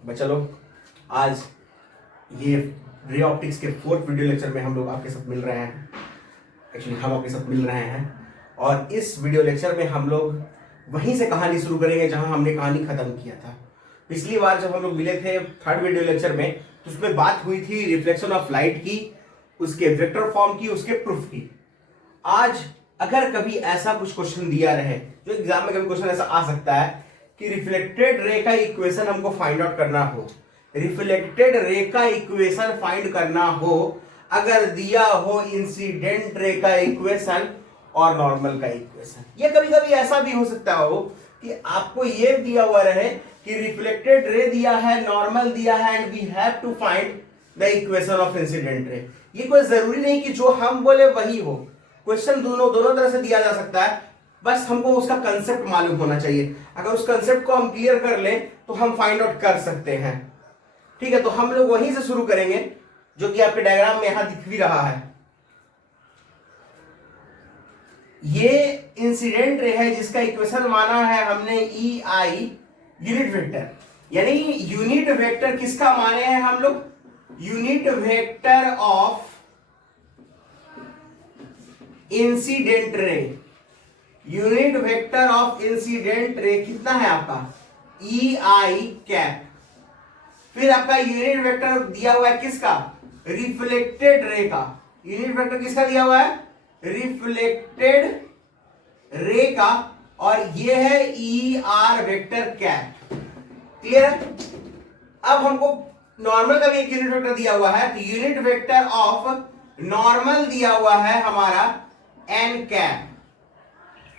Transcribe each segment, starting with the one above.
बच्चा लोग, आज ये रे ऑप्टिक्स के फोर्थ वीडियो लेक्चर में हम लोग आपके साथ मिल रहे हैं। एक्चुअली हम आपके साथ मिल रहे हैं और इस वीडियो लेक्चर में हम लोग वहीं से कहानी शुरू करेंगे जहां हमने कहानी खत्म किया था। पिछली बार जब हम लोग मिले थे थर्ड वीडियो लेक्चर में, तो उसमें बात हुई थी रिफ्लेक्शन ऑफ लाइट की, उसके वेक्टर फॉर्म की, उसके प्रूफ की। आज अगर कभी ऐसा कुछ क्वेश्चन दिया रहे, जो एग्जाम में कभी क्वेश्चन ऐसा आ सकता है कि रिफ्लेक्टेड रे का इक्वेशन हमको फाइंड आउट करना हो, रिफ्लेक्टेड रे का इक्वेशन फाइंड करना हो, अगर दिया हो इंसिडेंट रे का इक्वेशन और नॉर्मल का इक्वेशन। ये कभी कभी ऐसा भी हो सकता हो कि आपको ये दिया हुआ रहे कि रिफ्लेक्टेड रे दिया है, नॉर्मल दिया है, and we have to find the equation of incident ray. ये कोई जरूरी नहीं कि जो हम बोले वही हो, क्वेश्चन दोनों तरह से दिया जा सकता है, बस हमको उसका कंसेप्ट मालूम होना चाहिए। अगर उस कंसेप्ट को हम क्लियर कर लें तो हम फाइंड आउट कर सकते हैं। ठीक है, तो हम लोग वहीं से शुरू करेंगे जो कि आपके डायग्राम में यहां दिख भी रहा है। ये इंसिडेंट रे है जिसका इक्वेशन माना है हमने ई आई यूनिट वेक्टर, यानी यूनिट वेक्टर किसका माने हैं हम लोग? यूनिट वेक्टर ऑफ इंसिडेंट रे। यूनिट वेक्टर ऑफ इंसिडेंट रे कितना है आपका? ई आई कैप। फिर आपका यूनिट वेक्टर दिया हुआ है किसका? रिफ्लेक्टेड रे का। यूनिट वेक्टर किसका दिया हुआ है? रिफ्लेक्टेड रे का, और ये है E R vector cap. Clear है? अब हमको नॉर्मल का भी एक यूनिट वेक्टर दिया हुआ है, तो यूनिट वेक्टर ऑफ नॉर्मल दिया हुआ है हमारा एन कैप।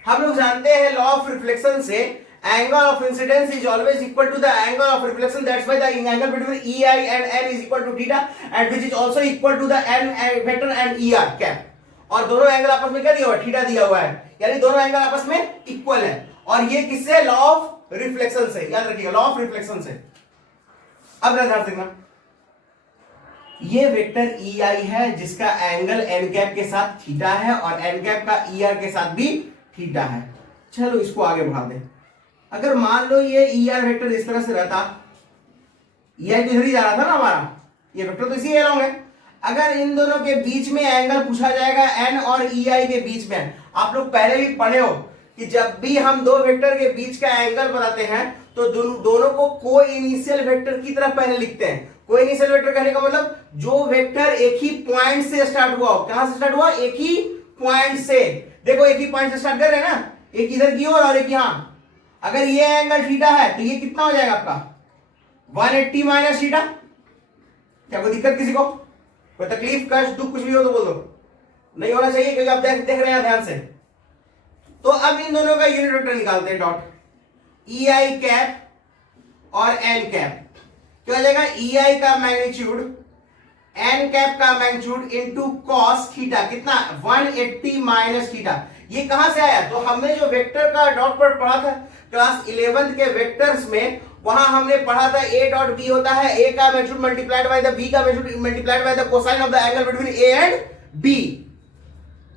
हम लोग जानते हैं लॉ ऑफ रिफ्लेक्शन से angle of incidence is always equal to the angle of reflection, that's why the angle between E I and N is equal to theta and which is also equal to the N vector and E R cap. और दोनों angle आपस में क्या दिया हुआ है? Theta दिया हुआ है, यानी दोनों एंगल आपस में इक्वल है। और ये किससे? लॉ ऑफ रिफ्लेक्शन से। याद रखिएगा, लॉ ऑफ रिफ्लेक्शन से। अब ध्यान देखना, ये वेक्टर ई आई है जिसका एंगल एन कैप के साथ थीटा है और एन कैप का ई आर के साथ भी थीटा है। चलो इसको आगे बढ़ा दें। अगर मान लो ये ई आर वेक्टर इस तरह से रहता, ई आई तो इधर ही जा रहा था ना हमारा, ये वेक्टर तो इसी अलोंग है। अगर इन दोनों के बीच में एंगल पूछा जाएगा एन और ई आई के बीच में, आप लोग पहले भी पढ़े हो कि जब भी हम दो वेक्टर के बीच का एंगल बनाते हैं तो दोनों को को इनिशियल वेक्टर की तरह पहले लिखते हैं। को इनिशियल वेक्टर कहने का मतलब जो वेक्टर एक ही पॉइंट से स्टार्ट हुआ हो। कहां से स्टार्ट हुआ? एक ही पॉइंट से। देखो एक ही पॉइंट से स्टार्ट कर रहे हैं ना, एक इधर की ओर और एक यहां। अगर ये एंगल थीटा है तो ये कितना हो जाएगा आपका? 180 माइनस थीटा। क्या कोई दिक्कत किसी को? कोई तकलीफ, कष्ट, दुख कुछ भी हो तो बोल दो, नहीं होना चाहिए क्योंकि आप देख रहे हैं ध्यान से। तो अब इन दोनों का यूनिट वेक्टर निकालते हैं, डॉट ई आई कैप और एन कैप। क्या हो जाएगा? ई आई का मैग्नीट्यूड एन कैप का मैग्नीट्यूड इनटू कॉस थीटा। कितना? 180 माइनस थीटा। ये कहां से आया? तो हमने जो वेक्टर का डॉट पर पढ़ा था क्लास 11 के वेक्टर्स में, वहां हमने पढ़ा था ए डॉट बी होता है ए का magnitude multiplied by the B का magnitude multiplied by the cosine of the angle between A and B.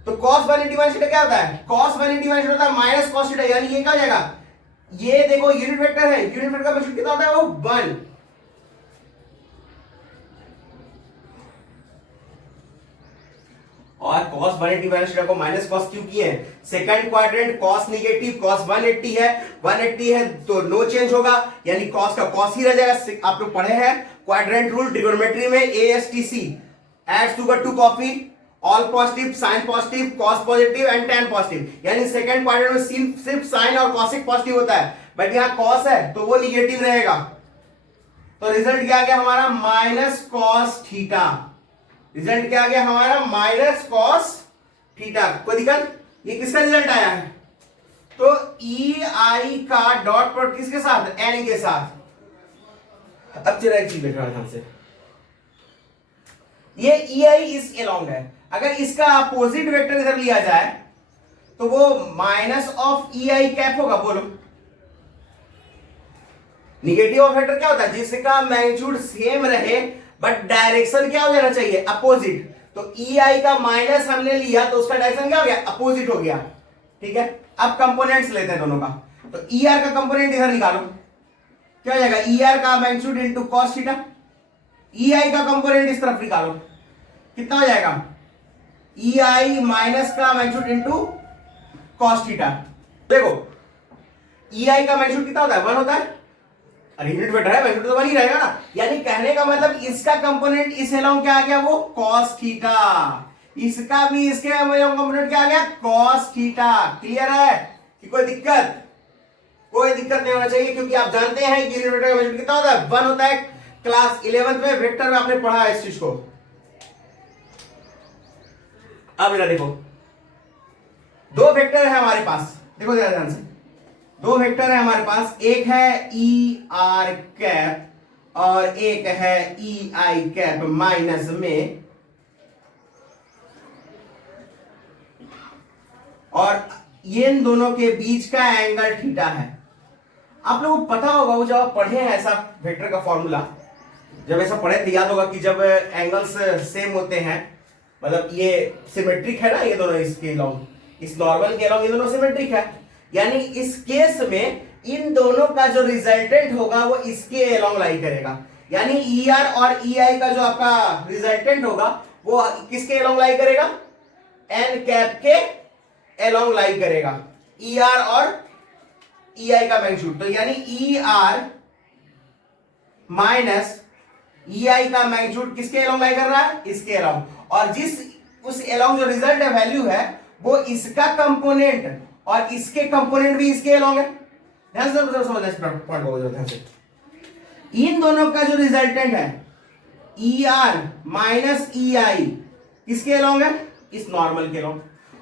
तो cos 180 माइनस थीटा क्या होता है? cos 180 माइनस होता है माइनस cos थीटा, यानी ये क्या हो जाएगा? ये देखो यूनिट वेक्टर है, यूनिट वेक्टर का मैग्नीट्यूड कितना होता है? वो 1। और cos 180 माइनस थीटा को माइनस cos क्यों किए हैं? Second quadrant cos negative, cos 180 है, 180 है तो नो चेंज होगा, यानी cos का cos ही रह जाएगा। आप लोग पढ़े हैं क्वाड्रेंट रूल ट्रिगोनोमेट्री में, ASTC adds to copy all positive, sine positive, cos positive and tan positive, यानी सेकंड क्वाड्रेंट में सिर्फ साइन और कॉसिक पॉजिटिव होता है, बट यहां कॉस है तो वो निगेटिव रहेगा। तो रिजल्ट क्या आ गया हमारा? Minus cos theta. रिजल्ट क्या आ गया हमारा? Minus cos theta. कोई दिक्कत? ये किसका रिजल्ट आया है? तो ई आई का डॉट प्रोडक्ट किसके साथ? एन के साथ। अब जरा एक चीज देखना ध्यान से, ये ई आई इस अलोंग है, अगर इसका अपोजिट वेक्टर इधर लिया जाए तो वो minus of E I cap होगा। बोलो, निगेटिव ऑफ वेक्टर क्या होता है? जिसका मैग्नीट्यूड सेम रहे बट डायरेक्शन क्या हो जाना चाहिए? अपोजिट। तो ई आई का माइनस हमने लिया तो उसका डायरेक्शन क्या हो गया? अपोजिट हो गया। ठीक है, अब कंपोनेंट्स लेते हैं दोनों का। तो ई आर का कंपोनेंट इधर निकालो, क्या हो जाएगा, ई आर का मैग्नीट्यूड इंटू कॉस थीटा, ई आई का कंपोनेंट इस तरफ निकालो, कितना हो जाएगा, ई आई माइनस का मैग्नीट्यूड इंटू कॉस थीटा। देखो ई आई का मैग्नीट्यूड कितना होता है, 1 होता है, अरे यूनिट वेक्टर है, मैग्नीट्यूड तो 1 ही रहेगा ना, यानी कहने का मतलब इसका कंपोनेंट इस एलोंग क्या आ गया, वो कॉस थीटा, इसका भी इसके कंपोनेंट क्या आ गया, कॉस थीटा। क्लियर है कि कोई दिक्कत, कोई दिक्कत नहीं होना चाहिए, क्योंकि आप जानते हैं कि यूनिट वेक्टर का मैग्नीट्यूड कितना होता है, 1 होता है। क्लास 11th में वेक्टर में आपने पढ़ा है इस चीज को। अब मेरा देखो, दो वेक्टर है हमारे पास, देखो जरा ध्यान से, दो वेक्टर है हमारे पास, एक है ई आर कैप और एक है ई आई कैप माइनस में, और ये इन दोनों के बीच का एंगल थीटा है। आप लोगों को पता होगा, वो जब आप पढ़े हैं ऐसा वेक्टर का फॉर्मूला, जब ऐसा पढ़े थे याद होगा कि जब एंगल्स सेम होते हैं, मतलब ये सिमेट्रिक है ना, ये दोनों इसके लॉन्ग, इस नॉर्मल के लॉन्ग ये दोनों सिमेट्रिक है, यानी इस केस में इन दोनों का जो रिजल्टेंट होगा वो इसके एलोंग लाई करेगा, यानी ई आर और ई आई का जो आपका रिजल्टेंट होगा वो किसके एलोंग लाई करेगा, एन कैप के एलोंग लाई करेगा, ई आर और ई आई का मैग्नीट्यूड। तो यानी ई आर माइनस ई आई का मैग्नीट्यूड किसके एलोंग लाई कर रहा है, इसके एलोंग, और जिस उस एलोंग जो रिजल्ट है वैल्यू है वो इसका कंपोनेंट और इसके कंपोनेंट भी इसके एलोंग है। ध्यान से समझना इस पॉइंट को, ध्यान से, इन दोनों का जो रिजल्टेंट है ई आर माइनस ई आई किसके एलोंग है, इस नॉर्मल के एलोंग,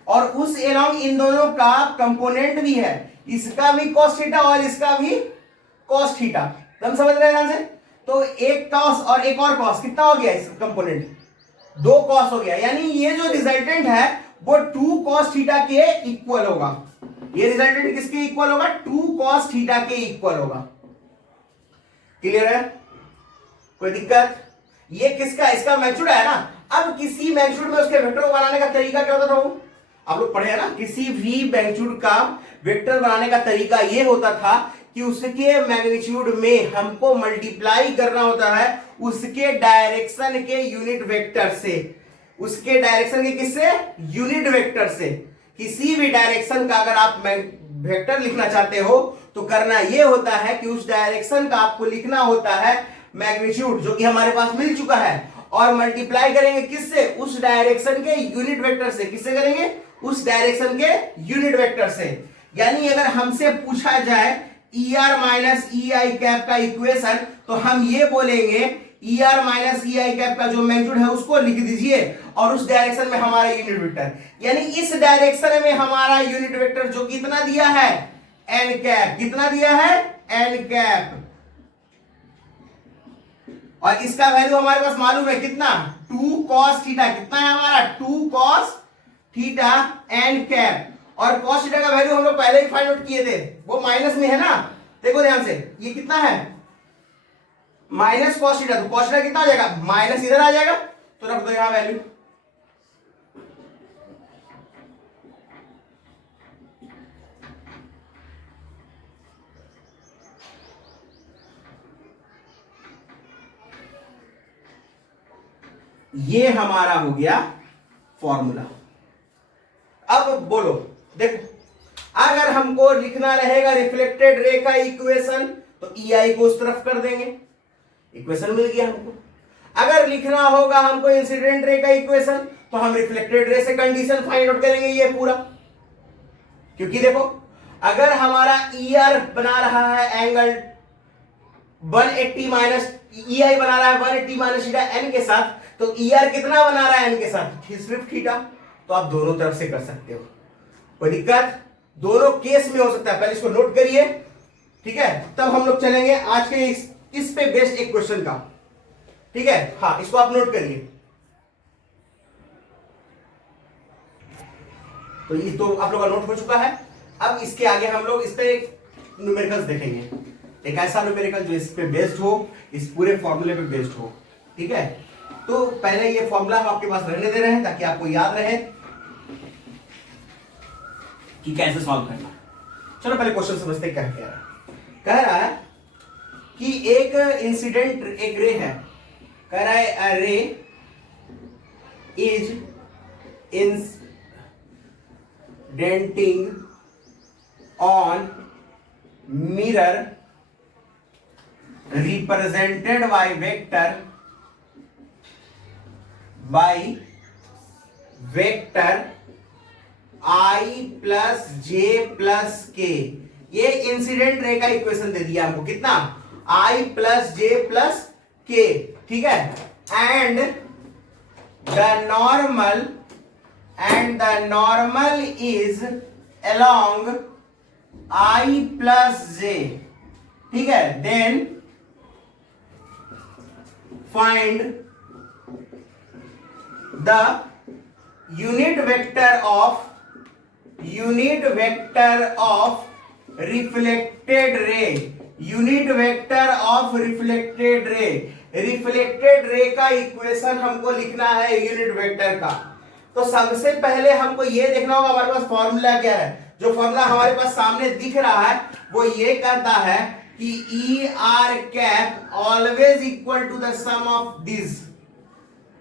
और उस एलोंग इन दोनों का कंपोनेंट भी है, इसका भी cos थीटा और इसका भी cos थीटा। तुम समझ रहे हैं ध्यान से, तो एक cos और एक और cos कितना हो गया, इस कंपोनेंट 2 cos हो गया, यानी ये जो रिजल्टेंट है वो 2 cos थीटा के इक्वल होगा, ये रिजल्टेंट किसके इक्वल होगा, 2 cos थीटा के इक्वल होगा। क्लियर है, कोई दिक्कत, ये किसका, इसका मैग्नीट्यूड है ना। अब किसी मैग्नीट्यूड में उसके वेक्टर को बनाने का तरीका क्या होता था, वो आप लोग पढ़े हैं ना, किसी भी मैग्नीट्यूड का वेक्टर बनाने का तरीका ये होता था कि उसके मैग्नीट्यूड में हमको मल्टीप्लाई करना होता है उसके डायरेक्शन के यूनिट वेक्टर से, उसके डायरेक्शन के किससे, यूनिट वेक्टर से। किसी भी डायरेक्शन का अगर आप वेक्टर लिखना चाहते हो तो करना यह होता है कि उस डायरेक्शन का आपको लिखना होता है मैग्नीट्यूड, जो कि हमारे पास मिल चुका है, और मल्टीप्लाई करेंगे किससे, उस डायरेक्शन के यूनिट वेक्टर से। किससे करेंगे, उस डायरेक्शन के यूनिट वेक्टर से। यानी अगर हमसे पूछा जाए ई आर माइनस ई आई कैप का इक्वेशन, तो हम ये बोलेंगे ई आर माइनस ई आई कैप का जो मैग्नीट्यूड है उसको लिख दीजिए और उस डायरेक्शन में हमारा यूनिट वेक्टर, यानी इस डायरेक्शन में हमारा यूनिट वेक्टर जो कितना दिया है, एन कैप, कितना दिया है, एन कैप, और इसका वैल्यू हमारे पास मालूम है कितना, 2 cos थीटा, कितना है हमारा, 2 cos थीटा एन कैप, और cos थीटा का वैल्यू हम लोग पहले ही फाइंड आउट किए थे, वो माइनस में है ना, देखो ध्यान से, ये कितना है, माइनस cos थीटा, तो cos थीटा कितना हो जाएगा, माइनस इधर आ जाएगा, तो रख दो यहां वैल्यू। ये हमारा हो गया फॉर्मूला। अब बोलो, देखो अगर हमको लिखना रहेगा रिफ्लेक्टेड रे का इक्वेशन, तो ई आई को उस तरफ कर देंगे, इक्वेशन मिल गया हमको। अगर लिखना होगा हमको इंसिडेंट रे का इक्वेशन, तो हम रिफ्लेक्टेड रे से कंडीशन फाइंड आउट करेंगे ये पूरा, क्योंकि देखो अगर हमारा ई आर बना रहा है एंगल 180 माइनस, ई आई बना रहा है 180 माइनस थीटा एन के साथ, तो ई आर कितना बना रहा है एन के साथ, सिर्फ थीटा, तो आप दोनों तरफ से कर सकते हो, कोई दिक्कत, दोनों केस में हो सकता है। पहले इसको नोट करिए, ठीक है, तब हम लोग चलेंगे आज के इस पे बेस्ड एक क्वेश्चन का, ठीक है, हाँ इसको आप नोट करिए। तो ये तो आप लोग का नोट हो चुका है। अब इसके आगे हम लोग इस पे न्यूमेरिकल्स देखेंगे, एक ऐसा न्यूमेरिकल जो इस पे बेस्ड हो, इस पूरे फॉर्मूले पे बेस्ड हो, ठीक है। तो पहले ये फॉर्मूला हम आपके पास रहने दे रहे हैं ताकि आपको याद रहे कि कैसे सॉल्व करना। चलो पहले क्वेश्चन समझते क्या कह रहा है। कह रहा है कि एक इंसिडेंट एक रे है, कह रहा है a ray is incidenting on mirror represented by vector I plus J plus K. ये इंसिडेंट रे का इक्वेशन दे दिया हमको, कितना? I plus J plus K, ठीक है। And the normal is along I plus J, ठीक है। Then find the unit vector of reflected ray। Reflected ray का इक्वेशन हमको लिखना है यूनिट वेक्टर का। तो सबसे पहले हमको ये देखना होगा हमारे पास फॉर्मूला क्या है। जो फॉर्मूला हमारे पास सामने दिख रहा है वो ये कहता है कि E R cap always equal to the sum of this.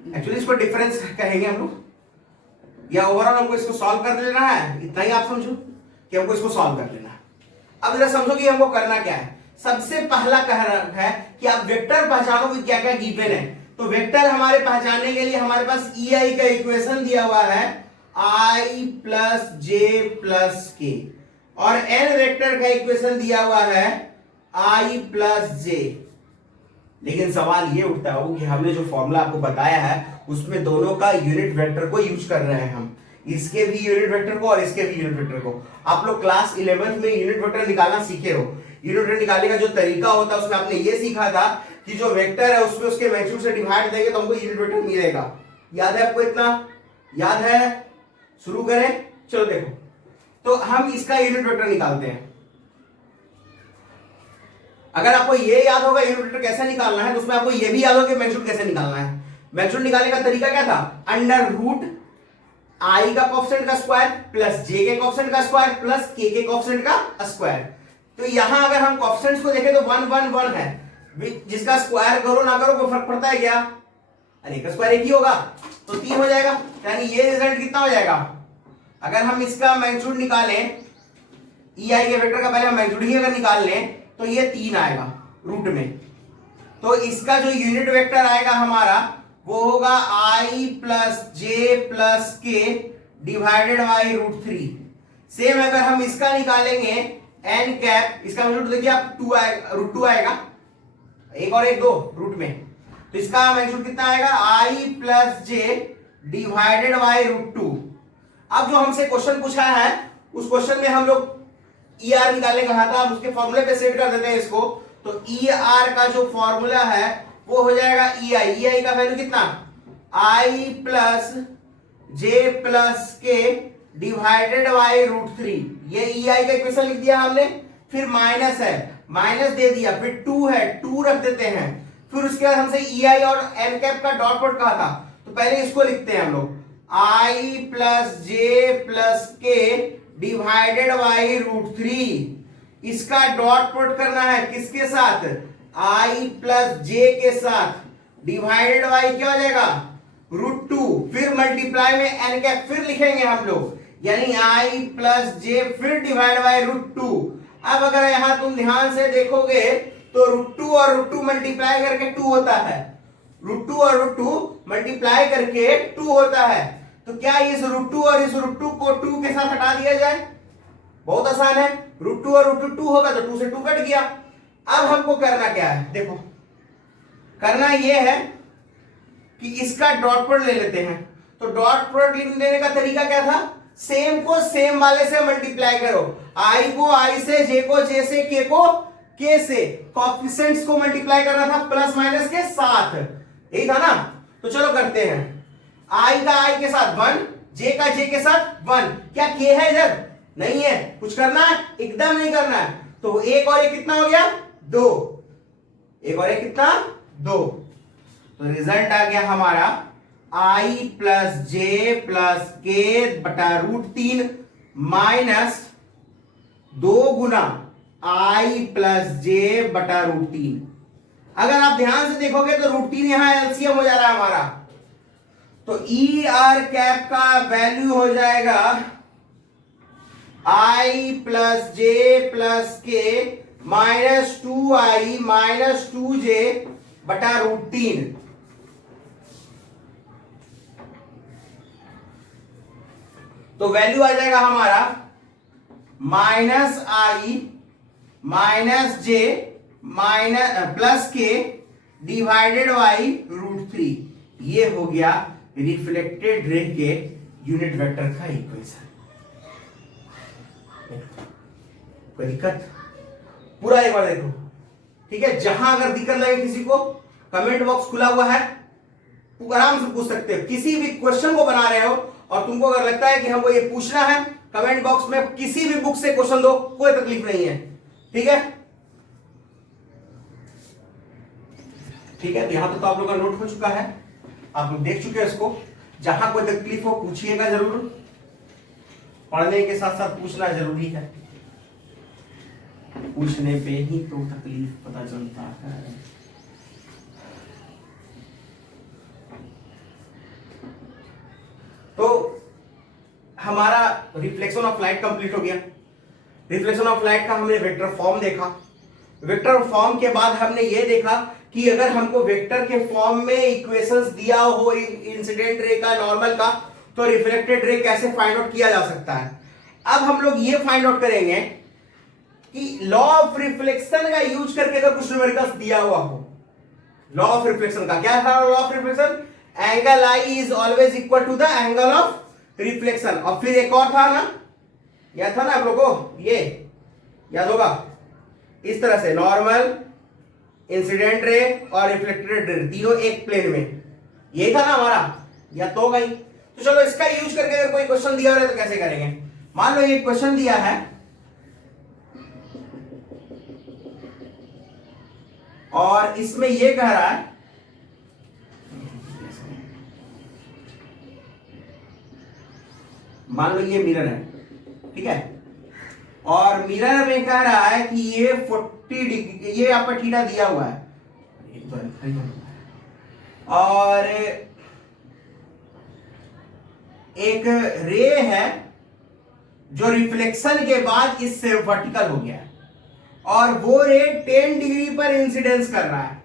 Actually इसको डिफरेंस कहेंगे हम लोग, या ओवरऑल हमको इसको सॉल्व कर लेना है, इतना ही आप समझो कि हमको इसको सॉल्व कर लेना है। अब जरा समझो कि हमको करना क्या है। सबसे पहला कह रहा है कि आप वेक्टर पहचानो कि क्या क्या गिवन है। तो वेक्टर हमारे पहचानने के लिए हमारे पास ई आई का इक्वेशन दिया हुआ है आई प्लस जे प्लस के, और एन वेक्टर का इक्वेशन दिया हुआ है आई प्लस जे। लेकिन सवाल ये उठता हो कि हमने जो फॉर्मूला आपको बताया है उसमें दोनों का यूनिट वेक्टर को यूज कर रहे हैं हम, इसके भी यूनिट वेक्टर को और इसके भी यूनिट वेक्टर को। आप लोग क्लास 11th में यूनिट वेक्टर निकालना सीखे हो। यूनिट वेक्टर निकालने का जो तरीका होता है उसमें आपने ये सीखा था कि जो वेक्टर है उसमें उसके मैग्नीट्यूड से डिवाइड देंगे तो हमको यूनिट वेक्टर मिलेगा। याद है आपको? इतना याद है? शुरू करें, चलो देखो। तो हम इसका यूनिट वेक्टर निकालते हैं। अगर आपको ये याद होगा यूनिट वेक्टर कैसे निकालना है तो उसमें आपको ये भी याद होगा कि मैग्नीट्यूड कैसे निकालना है। मैग्नीट्यूड निकालने का तरीका क्या था? अंडर रूट आई का कोएफिशिएंट का स्क्वायर प्लस जे के कोएफिशिएंट का स्क्वायर प्लस के कोएफिशिएंट का स्क्वायर। तो यहां अगर हम कोएफिशिएंट्स को देखें तो 1 1 1 है, जिसका स्क्वायर करो ना करो कोई फर्क पड़ता है क्या? अरे का स्क्वायर एक ही होगा तो 3 हो जाएगा, यानी ये रिजल्ट कितना हो जाएगा? अगर हम इसका मैग्नीट्यूड निकालें, ई आई के वेक्टर का पहले हम मैग्नीट्यूड ही अगर निकाल लें तो ये 3 आएगा रूट में। तो इसका जो यूनिट वेक्टर आएगा हमारा वो होगा आई प्लस जे प्लस के डिवाइडेड बाई रूट 3। सेम अगर हम इसका निकालेंगे एन कैप, इसका मैग्नीट्यूड देखिए आप 2 आएगा, रूट 2 आएगा, एक और एक 2 रूट में। तो इसका मैग्नीट्यूड कितना आएगा? I plus J divided by root 2। अब जो हमसे क्वेश्चन पूछा है उस क्वेश्चन में हम लोग ई आर निकालने कहा था, हम उसके फॉर्मूले पे सेट कर देते हैं इसको। तो ई आर का जो फॉर्मूला है वो हो जाएगा ई आई का वैल्यू कितना? आई प्लस जे प्लस के डिवाइडेड बाई रूट 3। ये ई आई का इक्वेशन लिख दिया हमने। फिर माइनस है, माइनस दे दिया, फिर 2 है, 2 रख देते हैं। फिर उसके बाद हमसे ई आई और एन कैप का डॉट प्रोडक्ट कहा था, तो पहले इसको लिखते हैं हम लोग, आई प्लस जे प्लस के डिवाइडेड बाई रूट 3। इसका डॉट प्रोडक्ट करना है किसके साथ? आई प्लस जे के साथ, डिवाइडेड बाई क्या हो जाएगा? रूट 2। फिर मल्टीप्लाई में एन कैप फिर लिखेंगे हम लोग, यानी आई प्लस जे फिर डिवाइड बाई रूट 2। अब अगर यहां तुम ध्यान से देखोगे तो रूट 2 और रूट 2 मल्टीप्लाई करके 2 होता है, रूट 2 और रूट 2 मल्टीप्लाई करके 2 होता है। तो क्या इस रूट 2 और इस रूट 2 को 2 के साथ हटा दिया जाए? बहुत आसान है, रूट 2 और रूट 2 होगा तो 2 से 2 कट गया। अब हमको करना क्या है? देखो, करना यह है कि इसका डॉट प्रोडक्ट ले लेते हैं। तो डॉट प्रोडक्ट लेने का तरीका क्या था? सेम को सेम वाले से मल्टीप्लाई करो, आई को आई से, जे को जे से, के को के से, कोएफिशिएंट्स को मल्टीप्लाई करना था प्लस माइनस के साथ, यही था ना। तो चलो करते हैं। आई का आई के साथ 1, जे का जे के साथ 1। क्या के है इधर? नहीं है। कुछ करना है? एकदम नहीं करना है। तो एक और एक कितना हो गया? 2। एक और एक कितना? 2। तो रिजल्ट आ गया हमारा आई प्लस जे प्लस के बटा रूट 3 माइनस 2 गुना आई प्लस जे बटा रूटीन। अगर आप ध्यान से देखोगे तो रूटीन यहां एलसीएम हो जा रहा है हमारा, तो ई आर कैप का वैल्यू हो जाएगा आई प्लस जे प्लस के माइनस 2i माइनस 2j बटा रूटीन। तो वैल्यू आ जाएगा हमारा माइनस आई माइनस जे माइनस प्लस के डिवाइडेड बाई √3। ये हो गया रिफ्लेक्टेड रे के यूनिट वेक्टर का इक्वेशन। कोई दिक्कत? पूरा एक बार देखो, ठीक है। जहां अगर दिक्कत लगे किसी को, कमेंट बॉक्स खुला हुआ है, आराम से पूछ सकते हो। किसी भी क्वेश्चन को बना रहे हो और तुमको अगर लगता है कि हमको ये पूछना है, कमेंट बॉक्स में किसी भी बुक से क्वेश्चन दो, कोई तकलीफ नहीं है, ठीक है। ठीक है, तो यहां तो आप लोग का नोट हो चुका है, आप लोग देख चुके हैं इसको। जहां कोई तकलीफ हो पूछिएगा जरूर, पढ़ने के साथ साथ पूछना जरूरी है, पूछने पे ही तो तकलीफ पता चलता है। तो हमारा रिफ्लेक्शन ऑफ लाइट कंप्लीट हो गया। रिफ्लेक्शन ऑफ लाइट का हमने वेक्टर फॉर्म देखा। वेक्टर फॉर्म के बाद हमने ये देखा कि अगर हमको वेक्टर के फॉर्म में इक्वेशंस दिया हो इंसिडेंट रे का, नॉर्मल का, तो रिफ्लेक्टेड रे कैसे फाइंड आउट किया जा सकता है। अब हम लोग ये फाइंड आउट करेंगे कि लॉ ऑफ रिफ्लेक्शन का यूज करके अगर कुछ न्यूमेरिकल्स दिया हुआ हो, लॉ ऑफ रिफ्लेक्शन का क्या था? Law of reflection, angle I is always equal to the angle of reflection. और फिर एक और था ना, याद था ना आप लोगों को? ये याद होगा, इस तरह से नॉर्मल, इंसिडेंट रे और रिफ्लेक्टेड रे तीनों एक प्लेन में, यही था ना हमारा, या तो गई। तो चलो इसका यूज करके अगर कोई क्वेश्चन दिया हो रहा है तो कैसे करेंगे। मान लो ये क्वेश्चन दिया है और इसमें ये कह रहा है, मान लो ये मिरर है, ठीक है, और मिरर में कह रहा है कि ये 40 डिग्री, ये आपका थीटा दिया हुआ है, और एक रे है जो रिफ्लेक्शन के बाद इससे वर्टिकल हो गया है, और वो रे 10 डिग्री पर इंसिडेंस कर रहा है।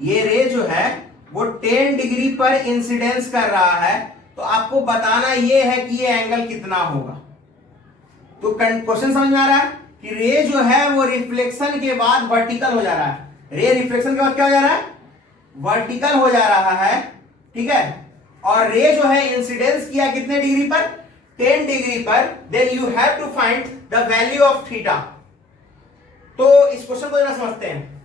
ये रे जो है वो 10 डिग्री पर इंसिडेंस कर रहा है, तो आपको बताना ये है कि ये एंगल कितना होगा। तो क्वेश्चन समझ में आ रहा है कि रे जो है वो रिफ्लेक्शन के बाद वर्टिकल हो जा रहा है। रे रिफ्लेक्शन के बाद क्या हो जा रहा है? वर्टिकल हो जा रहा है, ठीक है। और रे जो है इंसिडेंस किया कितने डिग्री पर? 10 डिग्री पर। Then you have to find the value of theta. तो इस क्वेश्चन को जरा समझते हैं।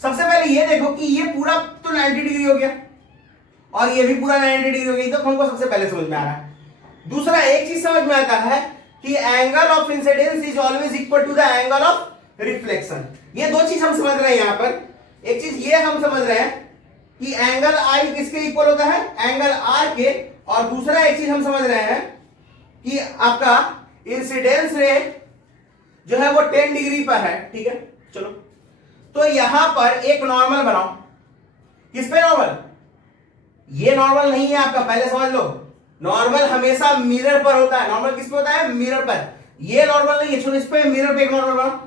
सबसे पहले ये देखो कि ये पूरा तो 90 डिग्री हो गया और ये भी पूरा 90 डिग्री हो गई, तो हमको सबसे पहले समझ में आ रहा है। दूसरा एक चीज समझ में आता है कि angle of incidence is always equal to the angle of reflection. ये दो चीज हम समझ रहे हैं यहां पर। एक चीज ये हम समझ रहे हैं कि एंगल आई किसके इक्वल होता है? एंगल आर के। और दूसरा एक चीज हम समझ रहे हैं कि आपका इंसिडेंस रे जो है वो 10 डिग्री पर है, ठीक है। चलो, तो यहां पर एक नॉर्मल बनाओ। किस पे नॉर्मल? ये नॉर्मल नहीं है आपका, पहले समझ लो। नॉर्मल हमेशा मिरर पर होता है। नॉर्मल किस पे होता है? मिरर पर। ये नॉर्मल नहीं है, चलो इस पे मिरर पे एक नॉर्मल बनाओ।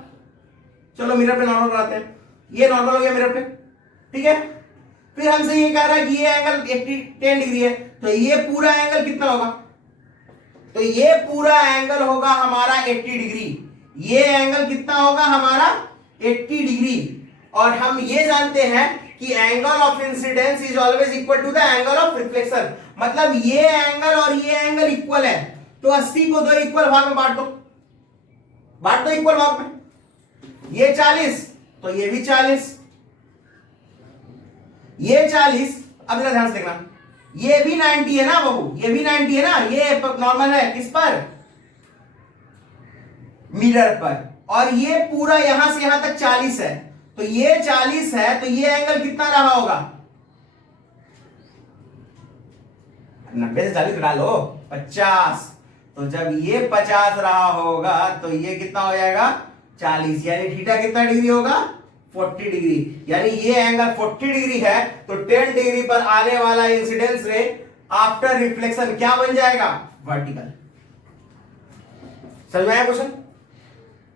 चलो मिरर पे नॉर्मल बनाते हैं। ये नॉर्मल हो गया मिरर पे, ठीक है। फिर हमसे ये कह रहा है कि ये एंगल 10 डिग्री है, तो ये पूरा एंगल कितना होगा? तो ये पूरा एंगल होगा हमारा 80 डिग्री। ये एंगल कितना होगा हमारा? 80 डिग्री। और हम ये जानते हैं कि angle of incidence is always equal to the angle of reflection. मतलब ये एंगल और ये एंगल इक्वल है, तो 80 को 2 इक्वल भाग में बांट दो इक्वल भाग में। ये 40 तो ये भी 40, ये 40। अब जरा ध्यान से देखना, ये भी 90 है ना बहू, ये भी 90 है ना। ये नॉर्मल है किस पर? मिरर पर। और ये पूरा यहां से यहां तक 40 है, तो ये 40 है, तो ये एंगल कितना रहा होगा? 90 से 40 डालो 50। तो जब ये 50 रहा होगा तो ये कितना हो जाएगा? 40, यानी थीटा कितना डिग्री होगा 40 डिग्री, यानी ये एंगल 40 डिग्री है तो 10 डिग्री पर आने वाला इंसिडेंस रे आफ्टर रिफ्लेक्शन क्या बन जाएगा, वर्टिकल। समझ में आया क्वेश्चन?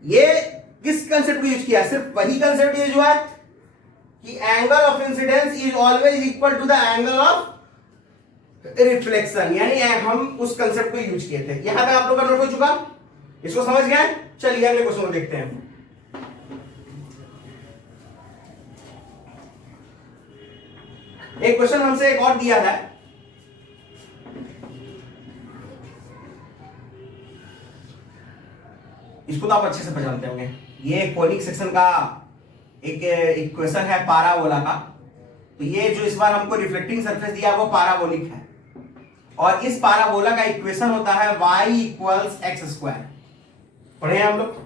ये किस कंसेप्ट को यूज किया, सिर्फ वही कंसेप्ट यूज हुआ है कि angle of incidence is always equal to the angle of reflection, यानी हम उस कंसेप्ट को यूज किए थे। यहां तक आप लोग का नोट हो चुका, इसको समझ गए? चलिए अगले क्वेश्चन को देखते हैं। एक क्वेश्चन हमसे एक और दिया है, इसको तो आप अच्छे से पहचानते होंगे। ये कोनिक सेक्शन का एक इक्वेशन है पाराबोला का। तो ये जो इस बार हमको रिफ्लेक्टिंग सरफेस दिया वो पाराबोलिक है, और इस पाराबोला का इक्वेशन होता है y इक्वल्स एक्स स्क्वायर। पढ़े हम लोग,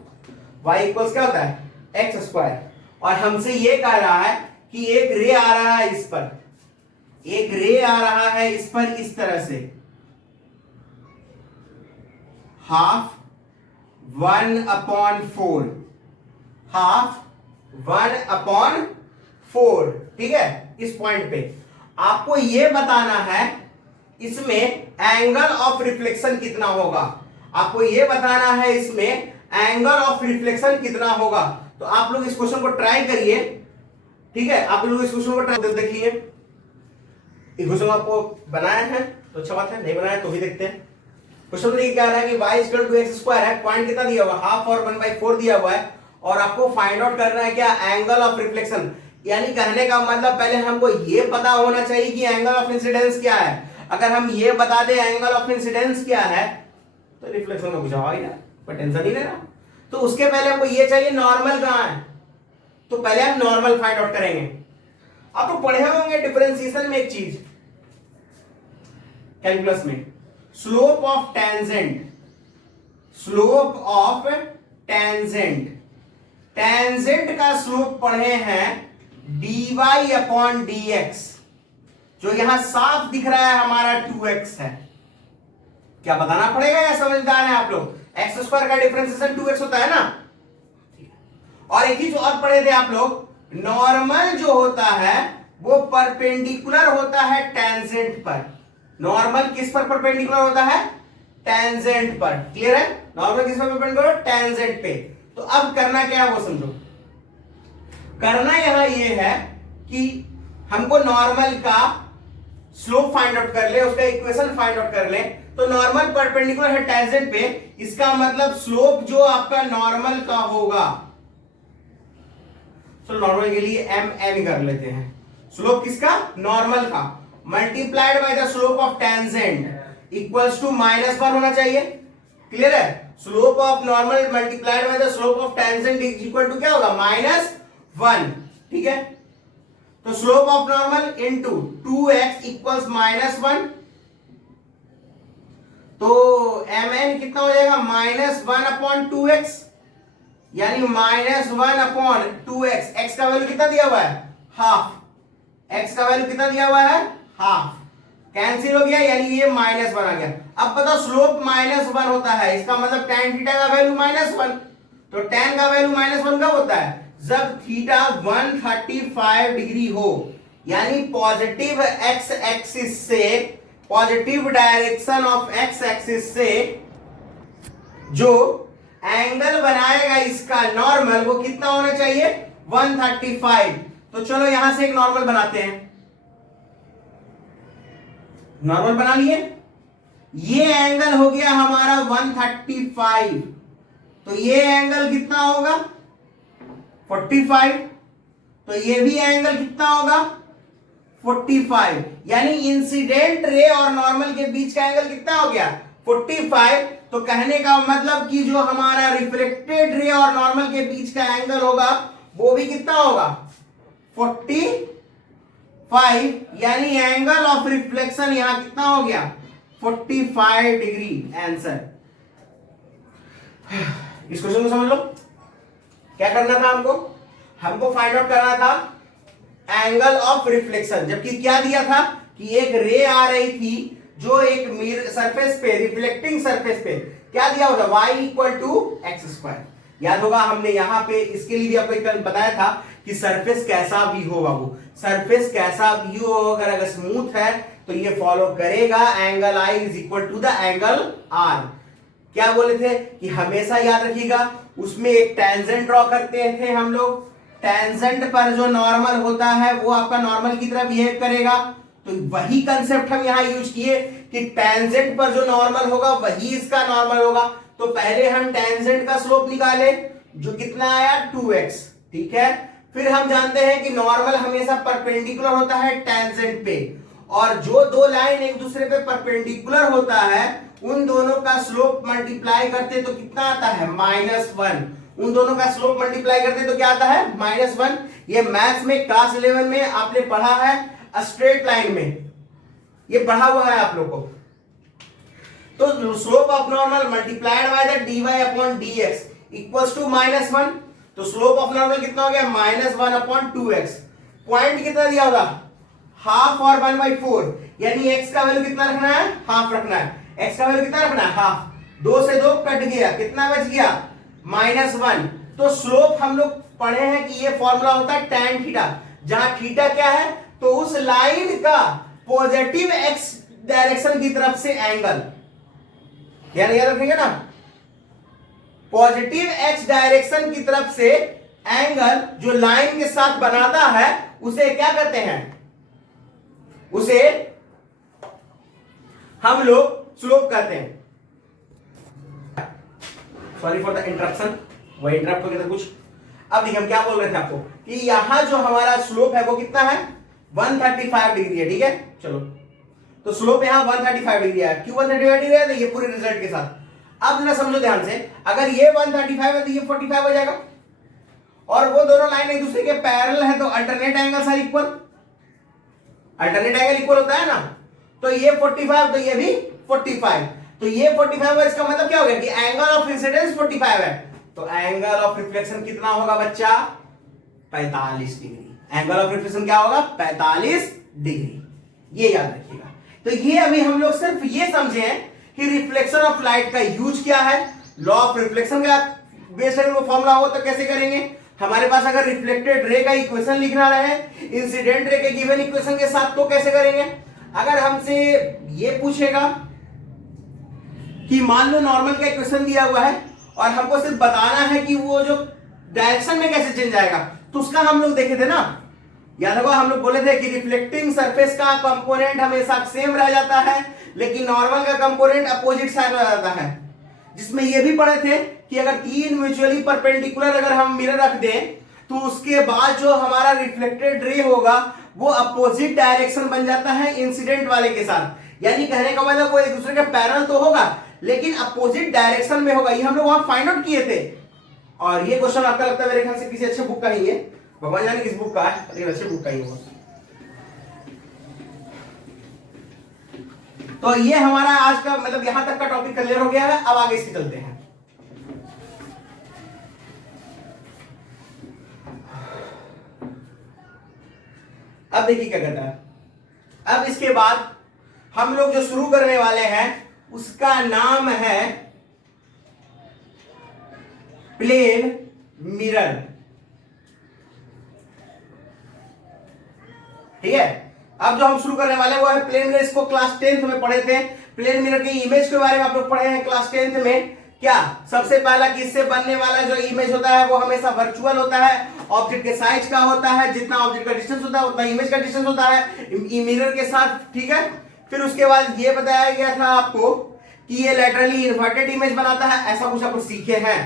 y इक्वल्स क्या होता है, एक्स स्क्वायर। और हमसे ये कह रहा है कि एक रे आ रहा है इस पर, एक रे आ रहा है इस पर इस तरह से, हाफ 1/4, हाफ 1/4, ठीक है। इस पॉइंट पे आपको यह बताना है इसमें एंगल ऑफ रिफ्लेक्शन कितना होगा, आपको यह बताना है इसमें एंगल ऑफ रिफ्लेक्शन कितना होगा। तो आप लोग इस क्वेश्चन को ट्राई करिए, ठीक है। आप लोग इस क्वेश्चन को ट्राई देखिए, इस क्वेश्चन आपको बनाया है तो अच्छा बात है, नहीं बनाया तो भी देखते हैं। क्वेश्चन ये क्या रहा है कि y equal to x square है, पॉइंट कितना दिया हुआ, हाफ और 1/4 दिया हुआ है, और आपको फाइंड आउट करना है क्या, एंगल ऑफ रिफ्लेक्शन। यानी कहने का मतलब पहले हमको ये पता होना चाहिए कि एंगल ऑफ इंसिडेंस क्या है। अगर हम ये बता दें एंगल ऑफ इंसिडेंस क्या है तो रिफ्लेक्शन का कुछ होगा ही ना, पर टेंशन ही लेना। तो उसके पहले हमको ये चाहिए नॉर्मल कहां है, तो पहले हम नॉर्मल फाइंड आउट करेंगे। आप तो पढ़े होंगे डिफरेंशिएशन में एक चीज कैलकुलस में, slope of tangent, slope of tangent, tangent का स्लोप पढ़े हैं dy/dx, जो यहां साफ दिख रहा है हमारा 2x है। क्या बताना पड़ेगा या समझदार है आप लोग, एक्स स्क्वायर का डिफरेंशिएशन 2x होता है ना। और एक चीज और पढ़े थे आप लोग, नॉर्मल जो होता है वो परपेंडिकुलर होता है टेंजेंट पर। नॉर्मल किस पर परपेंडिकुलर होता है, टेंजेंट पर। क्लियर है, नॉर्मल किस पर परपेंडिकुलर, टेंजेंट पे। तो अब करना क्या है वो समझो। करना यहां ये है कि हमको नॉर्मल का स्लोप फाइंड आउट कर ले, उसका इक्वेशन फाइंड आउट कर ले। तो नॉर्मल परपेंडिकुलर है टेंजेंट पे, इसका मतलब स्लोप जो आपका नॉर्मल का होगा, तो नॉर्मल के लिए mn कर लेते हैं। स्लोप किसका, नॉर्मल का, multiplied by the slope of tangent equals to -1 होना चाहिए। क्लियर है, slope of normal multiplied by the slope of tangent is equal to क्या होगा, -1, ठीक है। तो slope of normal into 2x equals -1, तो mn कितना हो जाएगा, -1/2x, यानी -1/2x। x का वैल्यू कितना दिया हुआ है, हाफ, x का वैल्यू कितना दिया हुआ है, हाफ, कैंसिल हो गया, यानी ये -1 आ गया। अब बताओ स्लोप -1 होता है, इसका मतलब tan थीटा का वैल्यू -1। तो tan का वैल्यू -1 कब होता है, जब थीटा 135 डिग्री हो, यानी पॉजिटिव x एक्सिस से, positive direction of x axis से जो एंगल बनाएगा इसका नॉर्मल, वो कितना होना चाहिए, 135। तो चलो यहां से एक नॉर्मल बनाते हैं। नॉर्मल बना लिए, ये एंगल हो गया हमारा 135, तो ये एंगल कितना होगा, 45, तो ये भी एंगल कितना होगा, 45, यानी इंसिडेंट रे और नॉर्मल के बीच का एंगल कितना हो गया, 45। तो कहने का मतलब कि जो हमारा रिफ्लेक्टेड रे और नॉर्मल के बीच का एंगल होगा वो भी कितना होगा, 45, यानी एंगल ऑफ रिफ्लेक्शन यहां कितना हो गया, 45 डिग्री। आंसर। इस क्वेश्चन को समझ लो, क्या करना था हमको फाइंड आउट करना था एंगल ऑफ रिफ्लेक्शन, जबकि क्या दिया था कि एक रे आ रही थी जो एक मिरर सरफेस पे, रिफ्लेक्टिंग सरफेस पे, क्या दिया होगा, y equal to x square. याद होगा हमने यहाँ पे इसके लिए भी आपको एक बताया था कि सरफेस कैसा भी हो बाबू, सरफेस कैसा भी हो, अगर स्मूथ है तो ये फॉलो करेगा angle I is equal to the angle R. क्या बोले थे कि हमेशा याद रखिएगा उसमें एक टेंजेंट ड्रॉ करते थे हम लोग, टेंजेंट पर जो नॉर्मल होता है वो आपका नॉर्मल की तरह बिहेव करेगा। तो वही कंसेप्ट हम यहां यूज किए कि टेंजेंट पर जो नॉर्मल होगा वही इसका नॉर्मल होगा। तो पहले हम टेंजेंट का स्लोप निकाले जो कितना आया 2x, ठीक है। फिर हम जानते हैं कि नॉर्मल हमेशा परपेंडिकुलर होता है टेंजेंट पे, और जो दो लाइन एक दूसरे पे परपेंडिकुलर होता है उन दोनों का स्लोप मल्टीप्लाई करते तो कितना आता है -1। उन दोनों का स्लोप मल्टीप्लाई करते तो क्या आता है -1। ये मैथ्स में क्लास 11 में आपने पढ़ा है स्ट्रेट लाइन में, ये पढ़ा हुआ है आप लोग को। तो slope of normal multiplied by the dy upon dx equals to -1। तो स्लोप ऑफ नॉर्मल कितना हो गया -1 अपॉन 2x। पॉइंट कितना दिया होगा हाफ और 1/4, यानी x का वैल्यू कितना रखना है हाफ रखना है। x का वैल्यू कितना रखना है हाफ, 2 से 2 कट गया, कितना बच गया -1। तो स्लोप हम लोग पढ़े हैं कि ये फॉर्मूला होता है tan थीटा, जहां थीटा क्या है तो उस लाइन का पॉजिटिव x डायरेक्शन की तरफ से एंगल, याद रखेंगे ना, पॉजिटिव x डायरेक्शन की तरफ से एंगल जो लाइन के साथ बनाता है उसे क्या कहते हैं, उसे हम लोग स्लोप कहते हैं। सॉरी फॉर द इंटरप्शन, वो इंटरप्ट हो गया था कुछ। अब देखिए हम क्या बोल रहे थे आपको कि यहां जो हमारा स्लोप है वो कितना है 135 डिग्री है, ठीक है। चलो तो स्लोप यहां 135 डिग्री है, क्यों 135 डिग्री है, तो ये पूरे रिजल्ट के साथ। अब जरा समझो ध्यान से, अगर ये 135 है तो ये 45 हो जाएगा, और वो दोनों लाइन एक दूसरे के पैरेलल है तो alternate angles are equal, alternate angle equal होता है ना। तो ये 45 तो ये भी 45, तो ये 45 है, इसका मतलब क्या हो गया कि एंगल ऑफ इंसिडेंस 45 है। तो एंगल ऑफ रिफ्लेक्शन कितना होगा बच्चा 45 डिग्री। एंगल ऑफ रिफ्लेक्शन क्या होगा 45 डिग्री, ये याद रखिएगा। तो ये अभी हम लोग सिर्फ ये समझे हैं कि रिफ्लेक्शन ऑफ लाइट का यूज क्या है, लॉ ऑफ रिफ्लेक्शन का बेस्ड अगर वो फॉर्मूला हो तो कैसे करेंगे। हमारे पास अगर रिफ्लेक्टेड रे का इक्वेशन लिखना रहे इंसिडेंट रे के गिवन इक्वेशन के साथ तो कैसे करेंगे। अगर हमसे ये पूछेगा कि मान लो नॉर्मल का इक्वेशन दिया हुआ है और हमको सिर्फ बताना है कि वो जो डायरेक्शन में कैसे चेंज आएगा, तो उसका हम लोग देखे थे ना, याद होगा हम लोग बोले थे कि रिफ्लेक्टिंग सरफेस का कंपोनेंट हमेशा सेम रह जाता है लेकिन नॉर्मल का कंपोनेंट अपोजिट साइड हो जाता है। जिसमें ये भी पढ़े थे कि अगर तीन म्यूचुअली परपेंडिकुलर अगर हम मिरर रख दें तो उसके बाद जो हमारा रिफ्लेक्टेड रे होगा वो अपोजिट डायरेक्शन बन जाता है इंसिडेंट वाले के साथ। यानी कहने का मतलब वो एक दूसरे के पैरेलल तो होगा लेकिन अपोजिट डायरेक्शन में होगा। ये हम लोग वहां फाइंड आउट किए थे, और ये क्वेश्चन आपका लगता है मेरे ख्याल से किसी अच्छे बुक का ही है, भगवान जाने किस बुक का है, लेकिन अच्छे बुक का ही होगा। तो ये हमारा आज का मतलब यहां तक का टॉपिक क्लियर हो गया है। अब आगे इसकी चलते हैं। अब देखिए क्या कहता है। अब इसके बाद हम लोग जो शुरू करने वाले हैं उसका नाम है प्लेन मिरर, ठीक है। अब जो हम शुरू करने वाले हैं वो है प्लेन मिरर। इसको क्लास 10th में पढ़े थे। प्लेन मिरर की इमेज के बारे में आप लोग पढ़े हैं क्लास 10th में। क्या सबसे पहला कि इससे बनने वाला जो इमेज होता है वो हमेशा वर्चुअल होता है, ऑब्जेक्ट के साइज का होता है, जितना ऑब्जेक्ट का डिस्टेंस होता है उतना इमेज का डिस्टेंस होता है मिरर के साथ, ठीक है। फिर उसके बाद ये बताया गया था आपको कि ये लैटरली इन्वर्टेड इमेज बनाता है, ऐसा कुछ आप सीखे हैं।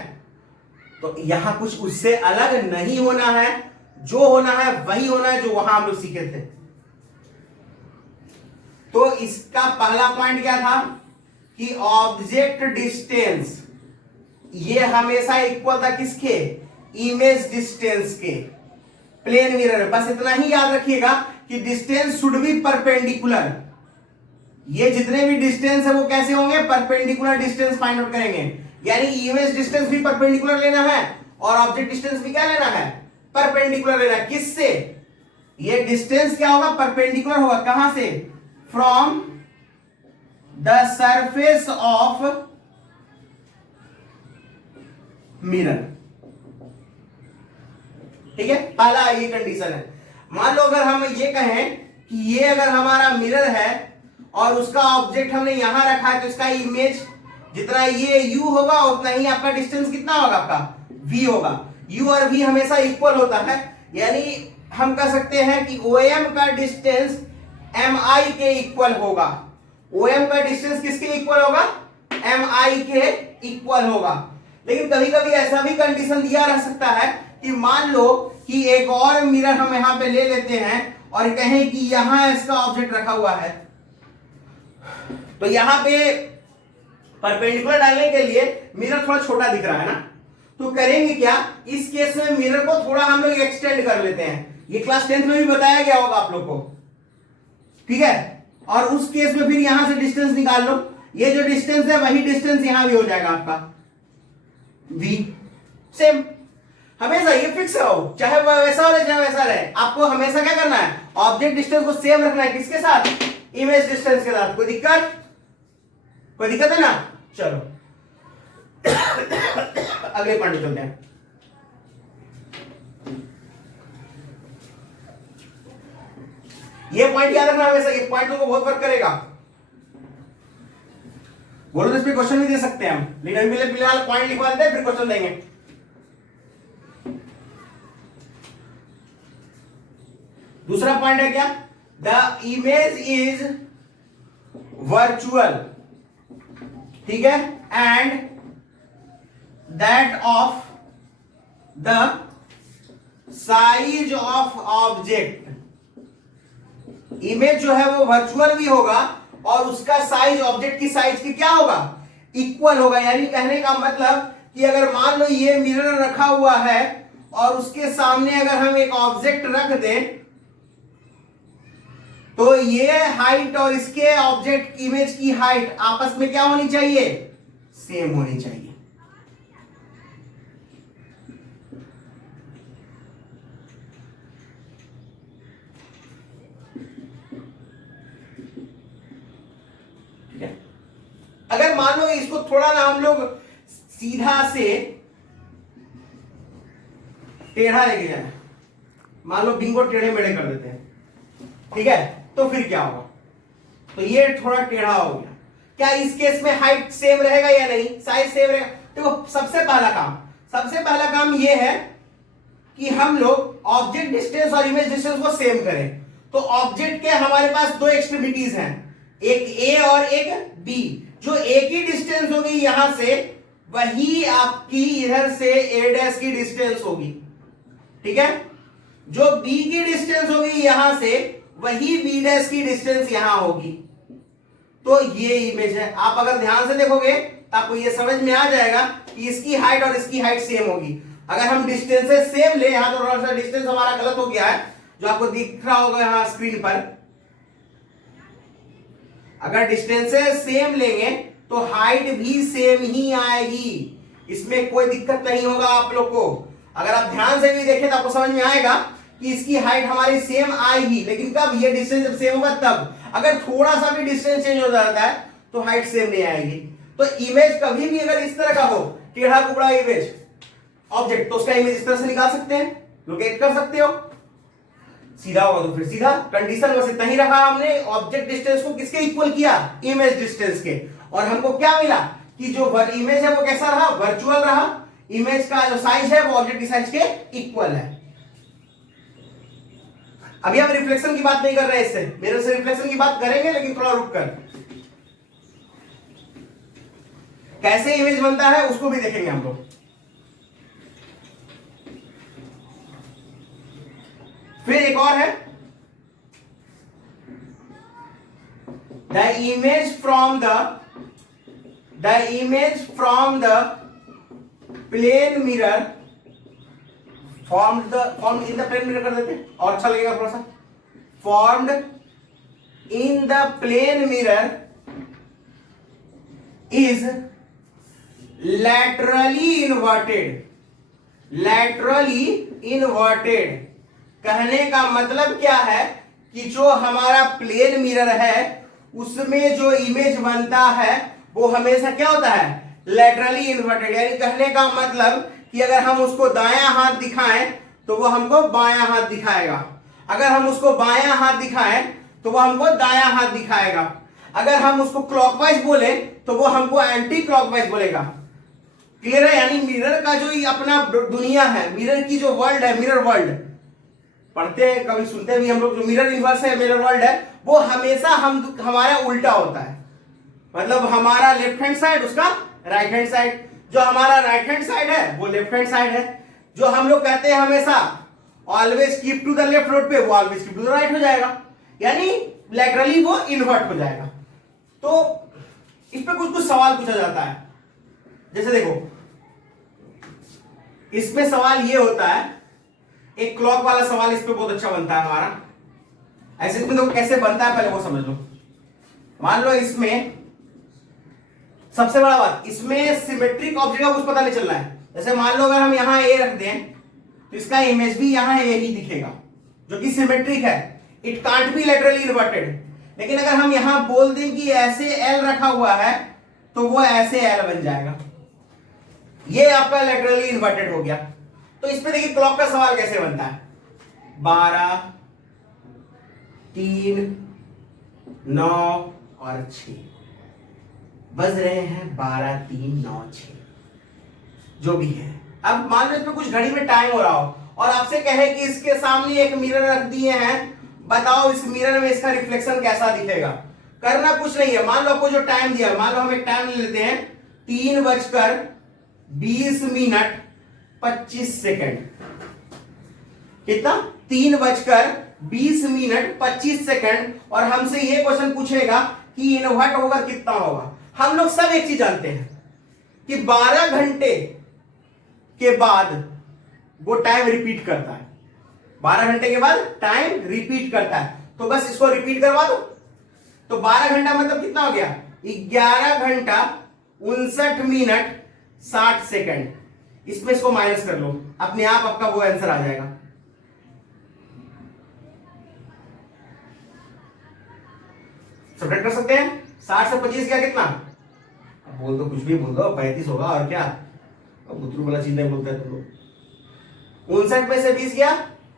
तो यहां कुछ उससे अलग नहीं होना है, जो होना है वही होना है जो वहां हम लोग सीखे थे। तो इसका पहला पॉइंट क्या था कि ऑब्जेक्ट डिस्टेंस ये हमेशा इक्वल था किसके, इमेज डिस्टेंस के। प्लेन मिरर बस इतना ही याद रखिएगा कि डिस्टेंस शुड बी परपेंडिकुलर। ये जितने भी डिस्टेंस है वो कैसे होंगे, परपेंडिकुलर डिस्टेंस फाइंड आउट करेंगे। यानी इमेज डिस्टेंस भी परपेंडिकुलर लेना है और ऑब्जेक्ट डिस्टेंस भी क्या लेना है, परपेंडिकुलर लेना है। किससे, ये डिस्टेंस क्या होगा, परपेंडिकुलर होगा। कहां से, from the surface of mirror. ठीक है, पहला ये कंडीशन है। मान लो अगर हम ये कहें कि ये अगर हमारा मिरर है और उसका ऑब्जेक्ट हमने यहां रखा है, तो इसका इमेज जितना ये u होगा उतना ही आपका डिस्टेंस कितना होगा, आपका v होगा। u और v हमेशा इक्वल होता है, यानी हम कह सकते हैं कि OM का डिस्टेंस MI के इक्वल होगा। OM का डिस्टेंस किसके इक्वल होगा, MI के इक्वल होगा। लेकिन कभी कभी ऐसा भी कंडीशन दिया रह सकता है कि मान लो कि एक और मिरर हम यहां पे ले लेते हैं और कहें कि यहां इसका ऑब्जेक्ट रखा हुआ है, तो यहां पे परपेंडिकुलर डालने के लिए मिरर थोड़ा छोटा दिख रहा है ना, तो करेंगे क्या, इस केस में मिरर को थोड़ा हम लोग एक्सटेंड कर लेते हैं। ये क्लास 10th में भी बताया गया होगा आप लोग को, ठीक है। और उस केस में फिर यहां से डिस्टेंस निकाल लो, ये जो डिस्टेंस है वही डिस्टेंस यहां भी हो जाएगा आपका v। सेम हमेशा ये फिक्स रहो, चाहे वह वैसा हो चाहे वैसा रहे, आपको हमेशा क्या करना है, ऑब्जेक्ट डिस्टेंस को सेम रखना है। किसके साथ, इमेज डिस्टेंस के साथ। कोई दिक्कत, कोई दिक्कत है ना। चलो अगले पॉइंट चलते हैं। ये पॉइंट याद रखना हमेशा, ये पॉइंट लोगों को बहुत वर्क करेगा। बोलो तो इस पे क्वेश्चन भी दे सकते हैं हम, लेकिन अभी फिलहाल पॉइंट लिखवा देते हैं, फिर क्वेश्चन देंगे। दूसरा पॉइंट है क्या, द इमेज इज वर्चुअल, ठीक है, and that of the size of object. Image जो है वो वर्चुअल भी होगा और उसका साइज ऑब्जेक्ट की साइज की क्या होगा, इक्वल होगा। यानी कहने का मतलब कि अगर मान लो ये मिरर रखा हुआ है और उसके सामने अगर हम एक ऑब्जेक्ट रख दें, तो ये हाइट और इसके ऑब्जेक्ट इमेज की हाइट आपस में क्या होनी चाहिए, सेम होनी चाहिए। ठीक है। अगर मान लो इसको थोड़ा ना हम लोग सीधा से टेढ़ा लेके जाए, मान लो बिंगो टेढ़े मेढ़े कर देते हैं, ठीक है, तो फिर क्या होगा, तो ये थोड़ा टेढ़ा हो गया। क्या इस केस में हाइट सेम रहेगा या नहीं, साइज सेम रहेगा। देखो सबसे पहला काम ये है कि हम लोग ऑब्जेक्ट डिस्टेंस और इमेज डिस्टेंस को सेम करें। तो ऑब्जेक्ट के हमारे पास दो एक्सट्रीमिटीज हैं, एक ए और एक बी। जो ए की डिस्टेंस होगी यहां से, वही आपकी इधर से ए डैश की डिस्टेंस होगी, ठीक है। जो बी की डिस्टेंस होगी यहां से, वही बी डैश की डिस्टेंस यहां होगी। तो ये इमेज है। आप अगर ध्यान से देखोगे तो आपको ये समझ में आ जाएगा कि इसकी हाइट और इसकी हाइट सेम होगी। अगर हम डिस्टेंसेस सेम ले, यहां तो थोड़ा सा डिस्टेंस हमारा गलत हो गया है, जो आपको दिख रहा होगा यहां स्क्रीन पर। अगर डिस्टेंसेस सेम लेंगे तो हाइट भी सेम ही आएगी, इसमें कोई दिक्कत नहीं होगा आप लोग को। अगर आप ध्यान से भी देखें तो आपको समझ में आएगा कि इसकी हाइट हमारी सेम आएगी, लेकिन कब, ये डिस्टेंस जब सेम होगा तब। अगर थोड़ा सा भी डिस्टेंस चेंज हो जाता है तो हाइट सेम नहीं आएगी। तो इमेज कभी भी अगर इस तरह का हो, टेढ़ा कुबड़ा इमेज ऑब्जेक्ट, तो उसका इमेज इस तरह से निकाल सकते हैं, लोकेट कर सकते हो। सीधा होगा तो फिर सीधा, कंडीशन बस इतना ही रखा हमने, ऑब्जेक्ट डिस्टेंस को किसके इक्वल किया, इमेज डिस्टेंस के। और हमको क्या मिला कि जो इमेज है वो कैसा रहा, वर्चुअल रहा। इमेज का जो साइज है वो ऑब्जेक्ट की साइज के इक्वल है। अभी हम रिफ्लेक्शन की बात नहीं कर रहे हैं, इससे मिरर से रिफ्लेक्शन की बात करेंगे, लेकिन थोड़ा रुक कर कैसे इमेज बनता है उसको भी देखेंगे हम लोग। फिर एक और है, the image from the plane mirror formed in the plane mirror कर देते हैं और अच्छा लगेगा थोड़ा सा। formed in the plane mirror is laterally inverted। कहने का मतलब क्या है कि जो हमारा प्लेन मिरर है उसमें जो इमेज बनता है वो हमेशा क्या होता है, लैटरली इन्वर्टेड। यानी कहने का मतलब कि अगर हम उसको दायां हाथ दिखाएं तो वो हमको बायां हाथ दिखाएगा। अगर हम उसको बायां हाथ दिखाएं तो वो हमको दायां हाथ दिखाएगा। अगर हम उसको क्लॉकवाइज बोले तो वो हमको एंटी क्लॉकवाइज बोलेगा। क्लियर है? यानी मिरर का जो अपना दुनिया है, मिरर की जो वर्ल्ड है, मिरर वर्ल्ड पढ़ते हैं, कभी सुनते भी हम लोग, जो मिरर यूनिवर्स है, मिरर वर्ल्ड है, वो हमेशा हमारा उल्टा होता है। मतलब हमारा लेफ्ट हैंड साइड, उसका राइट हैंड साइड। जो हमारा राइट हैंड साइड है वो लेफ्ट हैंड साइड है। जो हम लोग कहते हैं हमेशा always keep to the left road पे, वो always keep to the right हो जाएगा, यानी लैटरली वो इन्वर्ट हो जाएगा। तो इस पे कुछ कुछ सवाल पूछा जाता है। जैसे देखो, इसमें सवाल ये होता है, एक क्लॉक वाला सवाल इस पे बहुत अच्छा बनता है हमारा। ऐसे इसमें देखो कैसे बनता है, पहले वो समझ लो। मान लो इसमें सबसे बड़ा बात, इसमें सिमेट्रिक ऑब्जेक्ट का कुछ पता नहीं चल रहा है। जैसे मान लो अगर हम यहां ए रख दें तो इसका इमेज भी यहां ए ही दिखेगा, जो कि सिमेट्रिक है। It can't be laterally inverted. लेकिन अगर हम यहां बोल दें कि ऐसे एल रखा हुआ है तो वो ऐसे एल बन जाएगा, ये आपका लैटरली इन्वर्टेड हो गया। तो इस पे देखिए क्लॉक का सवाल कैसे बनता है। 12, 3, 9 और 6 बज रहे हैं। 12, 3, 9, 6 जो भी है। अब मान लो इस पे कुछ घड़ी में टाइम हो रहा हो और आपसे कहे कि इसके सामने एक मिरर रख दिए हैं, बताओ इस मिरर में इसका रिफ्लेक्शन कैसा दिखेगा। करना कुछ नहीं है, मान लो आपको जो टाइम दिया, मान लो हम एक टाइम ले लेते हैं 3:20 कितना? 3:20 और हमसे ये क्वेश्चन पूछेगा कि इन्वर्ट होगा कितना होगा। हम लोग सब एक चीज जानते हैं कि 12 घंटे के बाद वो टाइम रिपीट करता है। 12 घंटे के बाद टाइम रिपीट करता है, तो बस इसको रिपीट करवा दो। तो 12 घंटा मतलब कितना हो गया? 11 घंटा 59 मिनट 60 सेकंड। इसमें इसको माइनस कर लो, अपने आप आपका वो आंसर आ जाएगा। सब्ट्रैक्ट कर सकते हैं। 60 से 25 गया कितना? अब बोल दो, कुछ भी बोल दो, 35 होगा और क्या। अब बुतरू वाला चीज नहीं बोलता है तुम लोग। 59 में से 20 गया,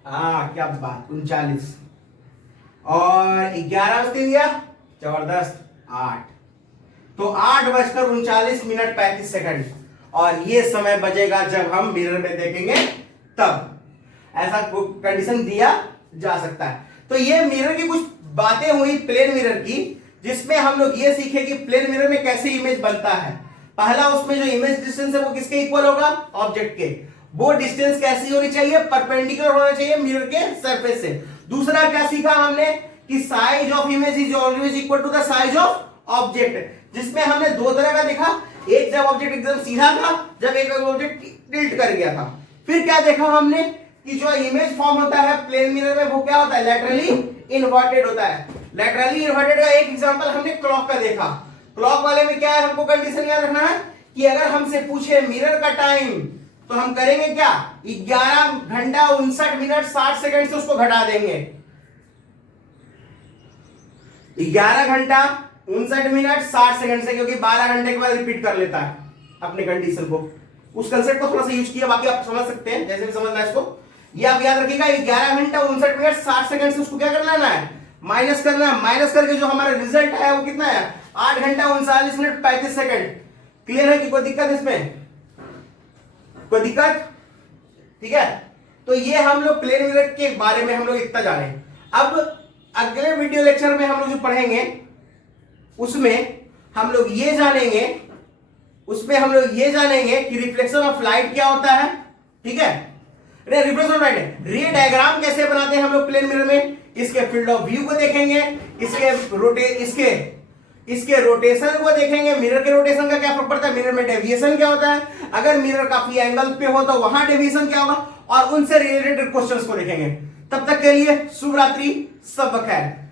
क्या बात, 39। और 11 बजते गया, जबरदस्त 8। तो 8:39 35 सेकंड। और ये समय बजेगा जब हम मिरर में देखेंगे, तब ऐसा कंडीशन दिया जा सकता है। तो ये मिरर की कुछ बातें हुई प्लेन मिरर की, जिसमें हम लोग ये सीखे कि प्लेन मिरर में कैसे इमेज बनता है। पहला, उसमें जो इमेज डिस्टेंस है वो किसके इक्वल होगा? ऑब्जेक्ट के। वो डिस्टेंस कैसी होनी चाहिए? परपेंडिकुलर होना चाहिए मिरर के सरफेस से। दूसरा क्या सीखा हमने कि size of image is always equal to the size of object, जिसमें हमने दो तरह का देखा। एक जब ऑब्जेक्ट एकदम सीधा था, जब एक ऑब्जेक्ट टिल्ट कर गया था। फिर क्या देखा हमने कि जो इमेज फॉर्म होता है प्लेन मिरर में वो क्या होता है? लैटरली इन्वर्टेड होता है। लैटरली इन्वर्टेड का एक एग्जांपल हमने क्लॉक का देखा। क्लॉक वाले में क्या है, हमको कंडीशन याद रखना है कि अगर हमसे पूछे मिरर का टाइम तो हम करेंगे क्या? 11 घंटा 59 मिनट 60 सेकंड से उसको घटा देंगे। 11 घंटा 59 मिनट 60 सेकंड से, क्योंकि 12 घंटे के बाद रिपीट कर लेता है अपने कंडीशन को। उस कंसेप्ट को थोड़ा सा यूज किया, बाकी आप समझ सकते हैं जैसे भी समझना है इसको। ये आप याद रखिएगा, 11 घंटा 59 मिनट 60 सेकंड से उसको क्या कर लेना है? माइनस करना है। माइनस करके जो हमारा रिजल्ट है वो कितना है? 8 घंटा 39 मिनट 35 सेकंड। क्लियर है कि कोई दिक्कत इसमें? कोई दिक्कत? ठीक है। तो ये हम लोग प्लेन मिरर के बारे में हम लोग इतना जाने। अब अगले वीडियो लेक्चर में हम लोग जो पढ़ेंगे उसमें हम लोग ये जानेंगे कि रिफ्लेक्शन ऑफ लाइट क्या होता है। ठीक है, रिफ्लेक्शन ऑफ लाइट, रे डायग्राम कैसे बनाते हैं हम लोग प्लेन मिरर में, इसके फील्ड ऑफ व्यू को देखेंगे, इसके रोटेशन को देखेंगे, मिरर के रोटेशन का क्या फर्क पड़ता है, मिरर में डेविएशन क्या होता है, अगर मिरर काफी एंगल पे हो तो वहां डेविएशन क्या होगा, और उनसे रिलेटेड क्वेश्चंस को देखेंगे। तब तक के लिए शुभ रात्रि, सब खैर।